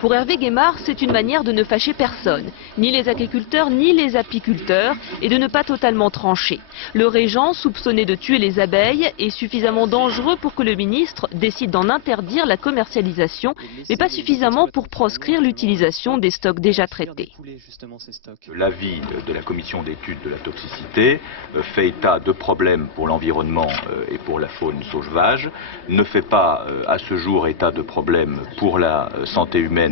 Pour Hervé Guémard, c'est une manière de ne fâcher personne, ni les agriculteurs ni les apiculteurs, et de ne pas totalement trancher. Le régent, soupçonné de tuer les abeilles, est suffisamment dangereux pour que le ministre décide d'en interdire la commercialisation, mais pas suffisamment pour proscrire l'utilisation des stocks déjà traités. L'avis de la commission d'étude de la toxicité fait état de problèmes pour l'environnement et pour la faune sauvage, ne fait pas à ce jour état de problèmes pour la santé humaine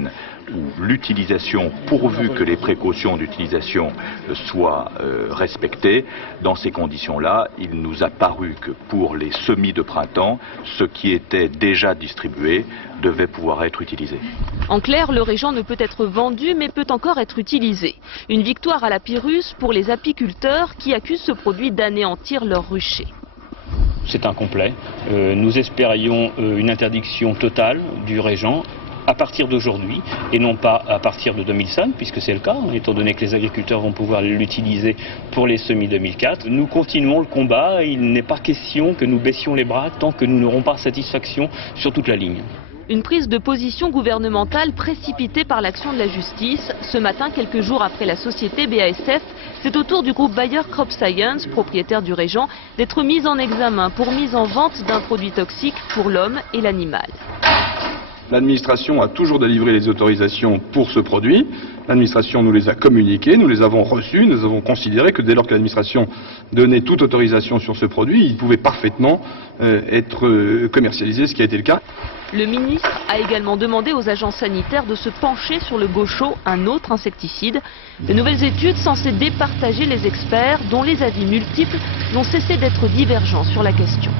ou l'utilisation, pourvu que les précautions d'utilisation soient respectées. Dans ces conditions-là, il nous a paru que pour les semis de printemps, ce qui était déjà distribué devait pouvoir être utilisé. En clair, le régent ne peut être vendu mais peut encore être utilisé. Une victoire à la Pyrrhus pour les apiculteurs qui accusent ce produit d'anéantir leurs ruchers. C'est incomplet. Nous espérions une interdiction totale du régent à partir d'aujourd'hui et non pas à partir de 2005, puisque c'est le cas, étant donné que les agriculteurs vont pouvoir l'utiliser pour les semis 2004. Nous continuons le combat et il n'est pas question que nous baissions les bras tant que nous n'aurons pas satisfaction sur toute la ligne. Une prise de position gouvernementale précipitée par l'action de la justice. Ce matin, quelques jours après la société BASF, c'est au tour du groupe Bayer Crop Science, propriétaire du régent, d'être mis en examen pour mise en vente d'un produit toxique pour l'homme et l'animal. L'administration a toujours délivré les autorisations pour ce produit. L'administration nous les a communiquées, nous les avons reçues, nous avons considéré que dès lors que l'administration donnait toute autorisation sur ce produit, il pouvait parfaitement être commercialisé, ce qui a été le cas. Le ministre a également demandé aux agences sanitaires de se pencher sur le gaucho, un autre insecticide. De nouvelles études censées départager les experts, dont les avis multiples n'ont cessé d'être divergents sur la question.